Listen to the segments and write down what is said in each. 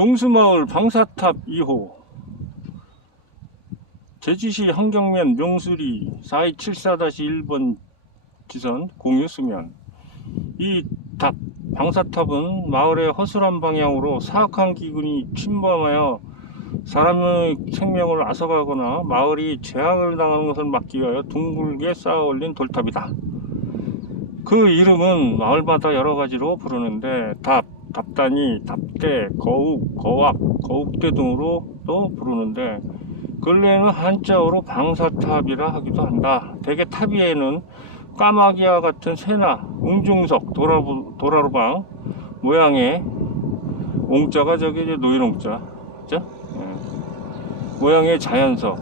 용수마을 방사탑 2호 제주시 한경면 용수리 4274-1번 지선 공유 수면 이 탑, 방사탑은 마을의 허술한 방향으로 사악한 기근이 침범하여 사람의 생명을 앗아가거나 마을이 재앙을 당하는 것을 막기 위하여 둥글게 쌓아 올린 돌탑이다. 그 이름은 마을마다 여러 가지로 부르는데 답, 답단이, 답대, 거욱, 거악, 거욱대 등으로도 부르는데 근래에는 한자어로 방사탑이라 하기도 한다. 대개 탑 위에는 까마귀와 같은 새나 웅중석, 도라부, 도라루방 모양의 옹자가 저기 이제 노인옹자? 예. 모양의 자연석,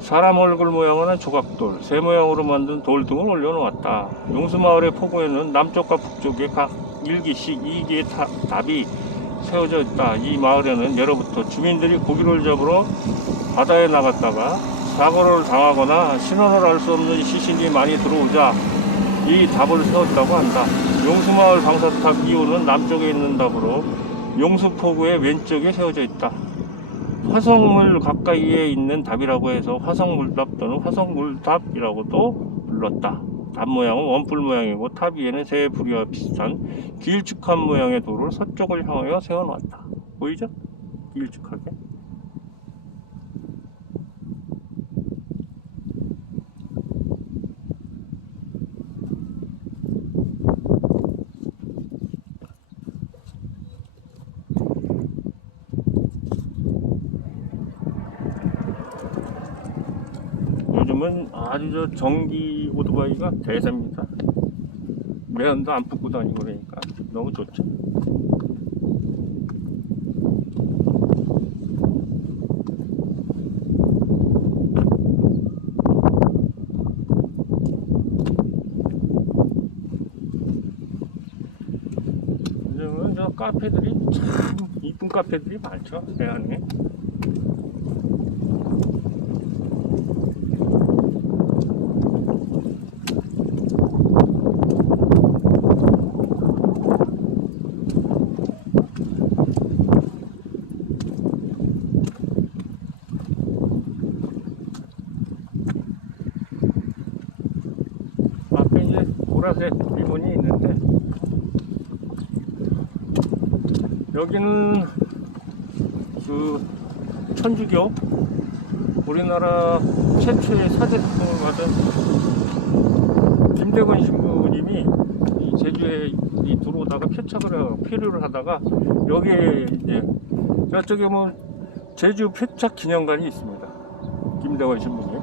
사람 얼굴 모양은 조각돌, 새 모양으로 만든 돌 등을 올려놓았다. 용수마을의 포구에는 남쪽과 북쪽에 각 1기씩 2개의 답이 세워져 있다. 이 마을에는 예로부터 주민들이 고기를 잡으러 바다에 나갔다가 사고를 당하거나 신원을 알 수 없는 시신이 많이 들어오자 이 답을 세웠다고 한다. 용수마을 방사탑 2호는 남쪽에 있는 답으로 용수포구의 왼쪽에 세워져 있다. 화성물 가까이에 있는 답이라고 해서 화성물답 또는 화성물답이라고도 불렀다. 답 모양은 원뿔 모양이고 탑 위에는 새 부리와 비슷한 길쭉한 모양의 돌을 서쪽을 향하여 세워놨다. 보이죠? 길쭉하게. 요즘은 아주 저 전기 오토바이가 대세입니다. 매연도 안 붙고 다니고 그러니까 너무 좋죠. 요즘은 저 카페들이 참 이쁜 카페들이 많죠. 대안에 이제 보라색 리본이 있는데 여기는 그 천주교 우리나라 최초의 사제품을 받은 김대건 신부님이 이 제주에 이 들어오다가 표착을. 필요를 하다가 여기에 이제 저쪽에 보면 제주 표착 기념관이 있습니다. 김대건 신부님.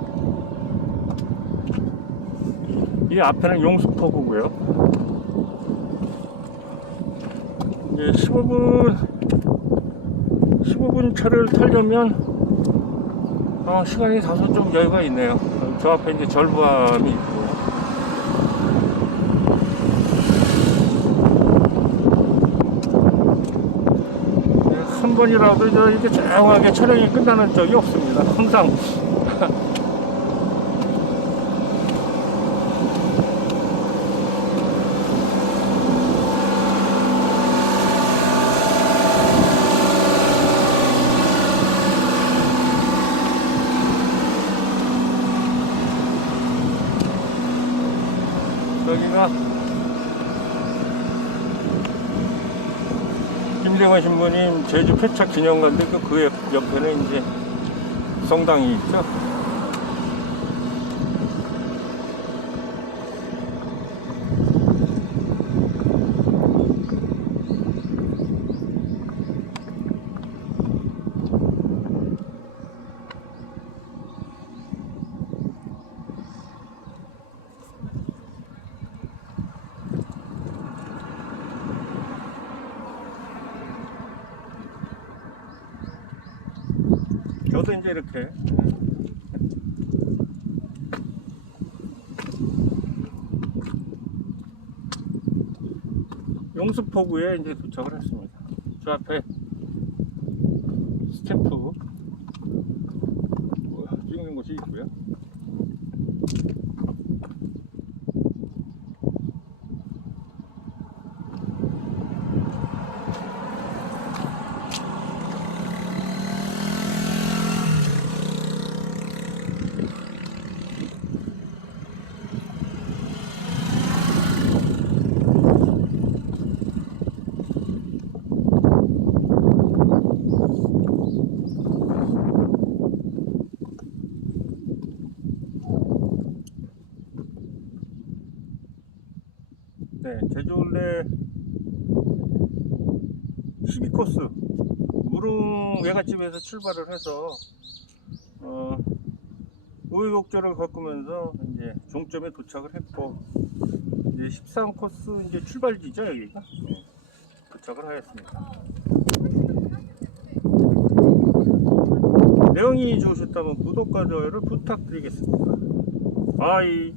이 앞에는 용수포구고요. 이제 15분 15분 차를 타려면 어, 시간이 다소 좀 여유가 있네요. 저 앞에 이제 절부암이 있고 네, 한 번이라도 저 이렇게 조용하게 촬영이 끝나는 적이 없습니다. 항상 여기가 김대건 신부님 제주 표착 기념관인데 그, 옆에는 이제 성당이 있죠. 저도 이제 이렇게 용수포구에 이제 도착을 했습니다. 저 앞에 스탬프 찍는 곳이 있고요. 네, 제주올레 12코스 무릉 외갓집에서 출발을 해서 어, 우여곡절을 겪으면서 이제 종점에 도착을 했고 이제 13코스 이제 출발지죠 여기가 네, 도착을 하였습니다. 내용이 좋으셨다면 구독과 좋아요를 부탁드리겠습니다. 바이